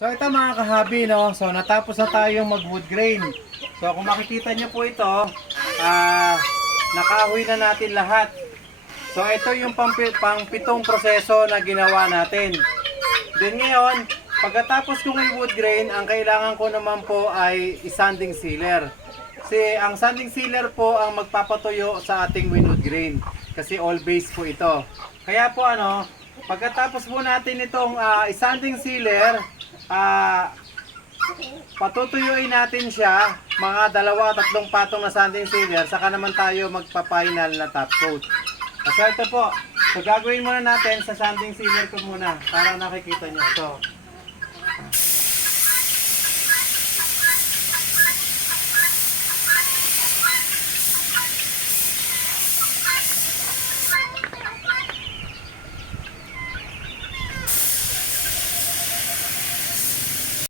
So ito mga kahabi, no? So natapos na tayong mag wood grain. So kung makikita nyo po ito, ah nakahoy na natin lahat. So ito yung pang, pang pitong proseso na ginawa natin. Then ngayon, pagkatapos kong i-wood grain, ang kailangan ko naman po ay isanding sealer. Kasi ang sanding sealer po ang magpapatuyo sa ating winwood grain. Kasi all base po ito. Kaya po ano, pagkatapos po natin itong ah, isanding sealer, ah, patutuyuin natin siya, mga dalawa tatlong patong na sanding sealer, saka naman tayo magpa-final na top coat. So ito po, so gagawin muna natin sa sanding sealer ko muna para nakikita nyo. Ito,